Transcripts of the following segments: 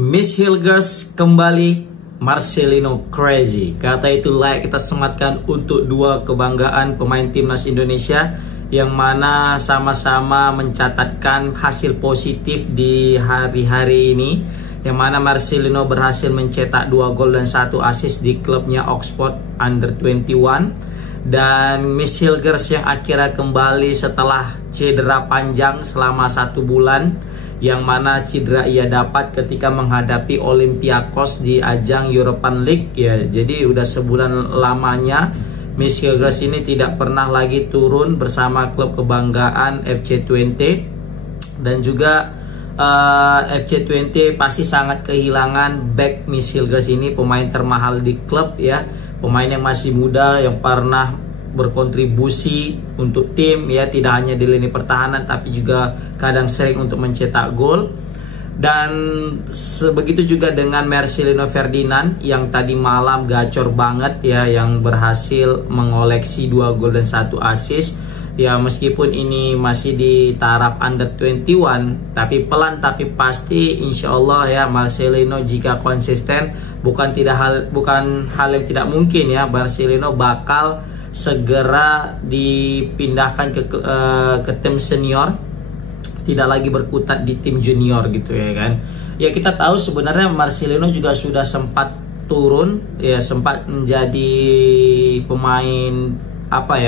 Miss Hilgers kembali, Marcelino crazy. Kata itu layak kita sematkan untuk dua kebanggaan pemain timnas Indonesia yang mana sama-sama mencatatkan hasil positif di hari-hari ini, yang mana Marcelino berhasil mencetak 2 gol dan 1 assist di klubnya Oxford Under 21, dan Miss Hilgers yang akhirnya kembali setelah cedera panjang selama 1 bulan, yang mana cedera ia dapat ketika menghadapi Olympiakos di ajang European League ya. Jadi udah sebulan lamanya Miss Hilgers ini tidak pernah lagi turun bersama klub kebanggaan FC Twente, dan juga FC Twente pasti sangat kehilangan back Miss Hilgers ini, pemain termahal di klub ya, pemain yang masih muda yang pernah berkontribusi untuk tim ya, tidak hanya di lini pertahanan tapi juga kadang sering untuk mencetak gol. Dan begitu juga dengan Marcelino Ferdinand yang tadi malam gacor banget ya, yang berhasil mengoleksi 2 gol dan 1 assist ya. Meskipun ini masih di taraf Under 21, tapi pelan tapi pasti insya Allah ya, Marcelino jika konsisten bukan hal yang tidak mungkin ya, Marcelino bakal segera dipindahkan ke tim senior, tidak lagi berkutat di tim junior gitu ya kan. Ya kita tahu sebenarnya Marcelino juga sudah sempat turun ya, sempat menjadi pemain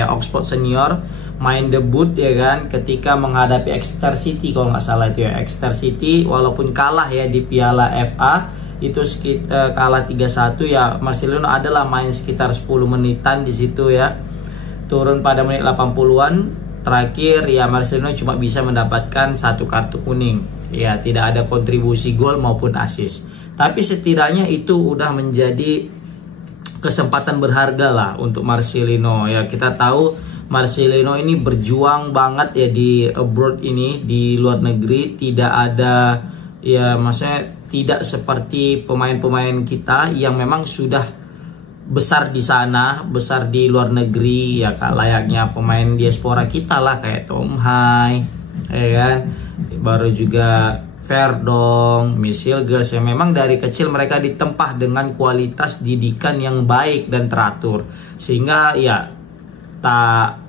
Oxford senior, main debut ya kan, ketika menghadapi Exeter City kalau nggak salah itu ya, Exeter City, walaupun kalah ya di Piala FA itu kalah 3-1 ya. Marcelino adalah main sekitar 10 menitan di situ ya, turun pada menit 80-an. Terakhir ya Marcelino cuma bisa mendapatkan 1 kartu kuning ya, tidak ada kontribusi gol maupun assist, tapi setidaknya itu udah menjadi kesempatan berharga lah untuk Marcelino ya. Kita tahu Marcelino ini berjuang banget ya di abroad ini, di luar negeri, tidak ada ya, maksudnya tidak seperti pemain-pemain kita yang memang sudah besar di sana, besar di luar negeri ya, layaknya pemain diaspora kita lah, kayak Tom Hai ya kan, baru juga Verdong, Miss Hilgers yang memang dari kecil mereka ditempah dengan kualitas didikan yang baik dan teratur, sehingga ya tak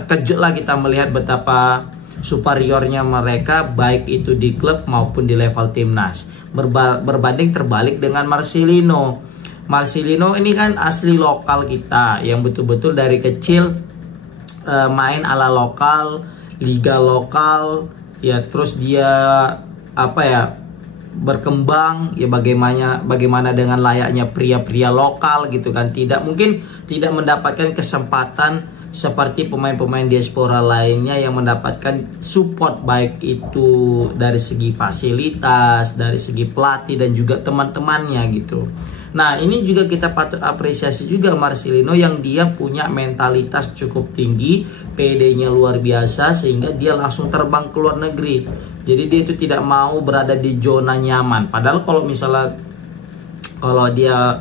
terkejut lah kita melihat betapa superiornya mereka baik itu di klub maupun di level timnas. Berbanding terbalik dengan Marcelino. Marcelino ini kan asli lokal kita yang betul-betul dari kecil main ala lokal, liga lokal ya, terus dia berkembang ya, bagaimana dengan layaknya pria-pria lokal gitu kan, tidak mendapatkan kesempatan seperti pemain-pemain diaspora lainnya yang mendapatkan support baik itu dari segi fasilitas, dari segi pelatih dan juga teman-temannya gitu. Nah ini juga kita patut apresiasi juga Marcelino yang dia punya mentalitas cukup tinggi, PD-nya luar biasa, sehingga dia langsung terbang ke luar negeri. Jadi dia itu tidak mau berada di zona nyaman. Padahal kalau dia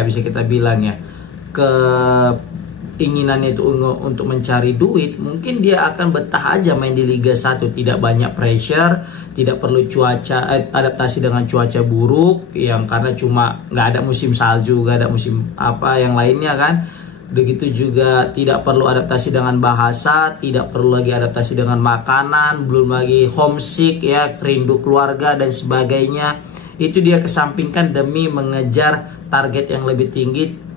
bisa kita bilang ya, keinginannya itu untuk mencari duit, mungkin dia akan betah aja main di Liga 1, tidak banyak pressure, tidak perlu adaptasi dengan cuaca buruk yang karena cuma nggak ada musim salju, nggak ada musim yang lainnya kan. Begitu juga tidak perlu adaptasi dengan bahasa, tidak perlu lagi adaptasi dengan makanan, belum lagi homesick ya, rindu keluarga dan sebagainya. Itu dia kesampingkan demi mengejar target yang lebih tinggi.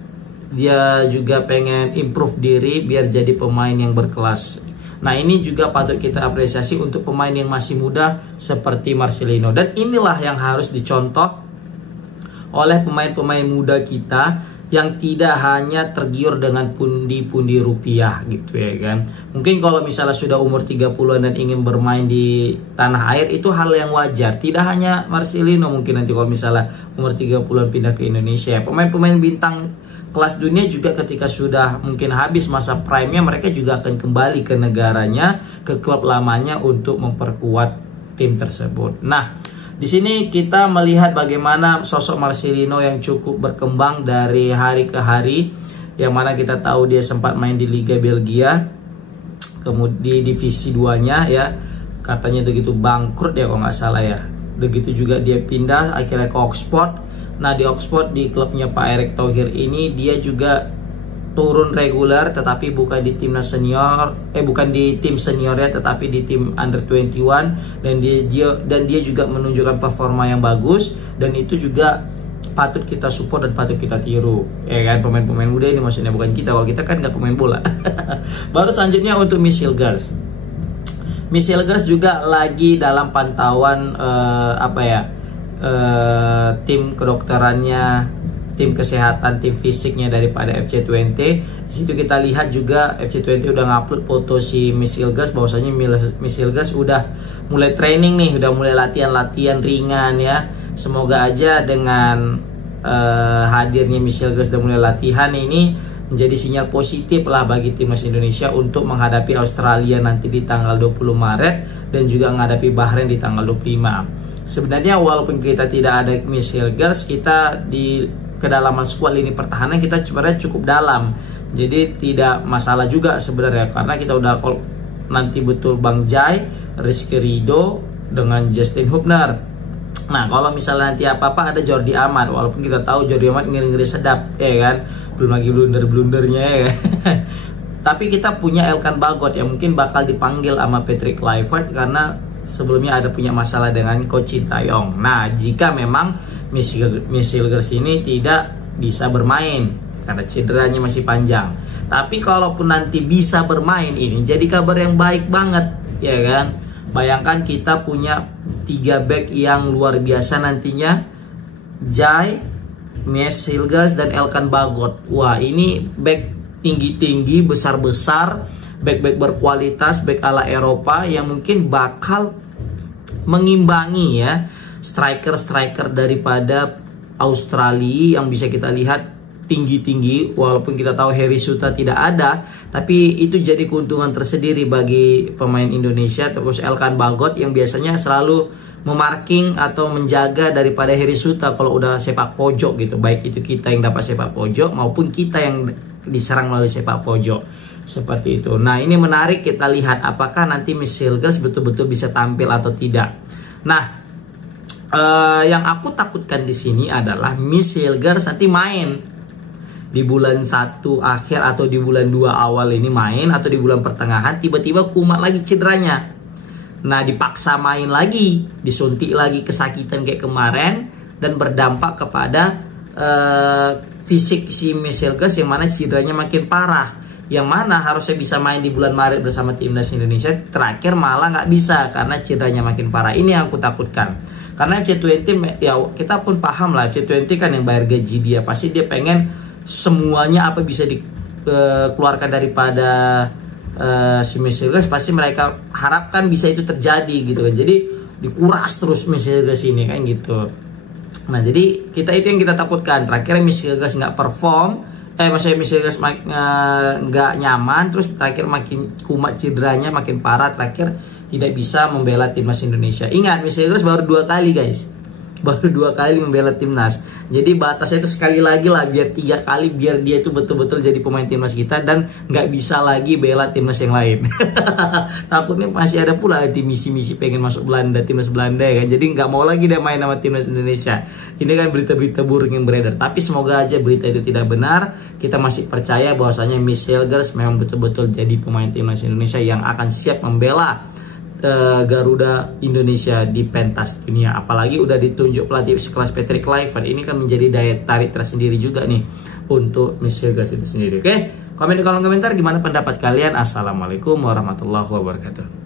Dia juga pengen improve diri biar jadi pemain yang berkelas. Nah ini juga patut kita apresiasi untuk pemain yang masih muda seperti Marcelino. Dan inilah yang harus dicontoh oleh pemain-pemain muda kita yang tidak hanya tergiur dengan pundi-pundi rupiah gitu ya kan. Mungkin kalau misalnya sudah umur 30-an dan ingin bermain di tanah air, itu hal yang wajar. Tidak hanya Marcelino, mungkin nanti kalau misalnya umur 30-an pindah ke Indonesia, pemain-pemain bintang kelas dunia juga ketika sudah mungkin habis masa prime-nya, mereka juga akan kembali ke negaranya, ke klub lamanya untuk memperkuat tim tersebut. Nah, di sini kita melihat bagaimana sosok Marcelino yang cukup berkembang dari hari ke hari, yang mana kita tahu dia sempat main di Liga Belgia, kemudian di divisi 2-nya ya, katanya begitu bangkrut ya kalau nggak salah ya. begitu juga dia pindah akhirnya ke Oxford. Nah di Oxford di klubnya Pak Erick Thohir ini dia juga turun reguler, tetapi bukan di timnas senior, bukan di tim seniornya, tetapi di tim under 21, dan dia juga menunjukkan performa yang bagus, dan itu juga patut kita support dan patut kita tiru, ya kan, pemain-pemain muda ini maksudnya, bukan kita, kalau kita kan nggak pemain bola. Baru selanjutnya untuk Miss Hilgers. Miss Hilgers juga lagi dalam pantauan tim kedokterannya, tim kesehatan, tim fisiknya daripada FC20. Di situ kita lihat juga FC20 udah ngupload foto si Miss Hilgers, bahwasanya Miss Hilgers udah mulai training nih, udah mulai latihan ringan ya. Semoga aja dengan hadirnya Miss Hilgers udah mulai latihan ini menjadi sinyal positif lah bagi timnas Indonesia untuk menghadapi Australia nanti di tanggal 20 Maret dan juga menghadapi Bahrain di tanggal 25. Sebenarnya walaupun kita tidak ada Miss Hilgers, kita di kedalaman squad lini pertahanan kita sebenarnya cukup dalam, jadi tidak masalah juga sebenarnya, karena kita udah nanti betul Bang Jai, Rizky Ridho dengan Justin Hubner. Nah kalau misalnya nanti apa-apa ada Jordi Amat, walaupun kita tahu Jordi Amat ngeri-ngeri sedap ya kan, belum lagi blunder-blundernya ya kan. Tapi kita punya Elkan Bagot yang mungkin bakal dipanggil sama Patrick Kluivert karena sebelumnya ada punya masalah dengan Coach Sintayong. Nah jika memang Miss Hilgers ini tidak bisa bermain karena cederanya masih panjang, tapi kalaupun nanti bisa bermain, ini jadi kabar yang baik banget ya kan. Bayangkan kita punya 3 back yang luar biasa nantinya, Jai, Miss Hilgers, dan Elkan Bagot. Wah ini back tinggi-tinggi, besar-besar, back-back berkualitas, back ala Eropa yang mungkin bakal mengimbangi ya striker-striker daripada Australia yang bisa kita lihat tinggi-tinggi. Walaupun kita tahu Harry Suta tidak ada, tapi itu jadi keuntungan tersendiri bagi pemain Indonesia. Terus Elkan Bagot yang biasanya selalu memarking atau menjaga daripada Harry Suta kalau udah sepak pojok gitu, baik itu kita yang dapat sepak pojok maupun kita yang diserang melalui sepak pojok seperti itu. Nah ini menarik, kita lihat apakah nanti Miss Hilgers betul-betul bisa tampil atau tidak. Nah yang aku takutkan di sini adalah Miss Hilgers nanti main di bulan 1 akhir atau di bulan 2 awal ini main, atau di bulan pertengahan tiba-tiba kumat lagi cederanya. Nah dipaksa main lagi, disuntik lagi kesakitan kayak kemarin, dan berdampak kepada fisik si Miss Hilgers yang mana cederanya makin parah, yang mana harusnya bisa main di bulan Maret bersama timnas Indonesia, terakhir malah nggak bisa karena cederanya makin parah. Ini yang aku takutkan, karena FC20 ya kita pun paham lah, FC20 kan yang bayar gaji dia, pasti dia pengen semuanya apa bisa dikeluarkan daripada si Miss Hilgers, pasti mereka harapkan bisa itu terjadi gitu kan. Jadi dikuras terus Miss Hilgers ini kan gitu. Nah jadi itu yang kita takutkan. Terakhir Miss Hilgers nggak perform, maksudnya Miss Hilgers nggak nyaman, terus terakhir makin kumat cederanya, makin parah, terakhir tidak bisa membela timnas Indonesia. Ingat Miss Hilgers baru 2 kali guys, baru 2 kali membela timnas. Jadi batasnya itu sekali lagi lah, biar 3 kali, biar dia itu betul-betul jadi pemain timnas kita dan nggak bisa lagi bela timnas yang lain. Takutnya masih ada pula di misi-misi pengen masuk Belanda, timnas Belanda ya kan. Jadi nggak mau lagi dia main sama timnas Indonesia. Ini kan berita-berita buruk yang beredar. Tapi semoga aja berita itu tidak benar. Kita masih percaya bahwasanya Miss Hilgers memang betul-betul jadi pemain timnas Indonesia yang akan siap membela Garuda Indonesia di pentas dunia. Apalagi udah ditunjuk pelatih sekelas Patrick Kluivert, ini kan menjadi daya tarik tersendiri juga nih untuk Miss Hilgers itu sendiri. Oke, komen di kolom komentar gimana pendapat kalian. Assalamualaikum warahmatullahi wabarakatuh.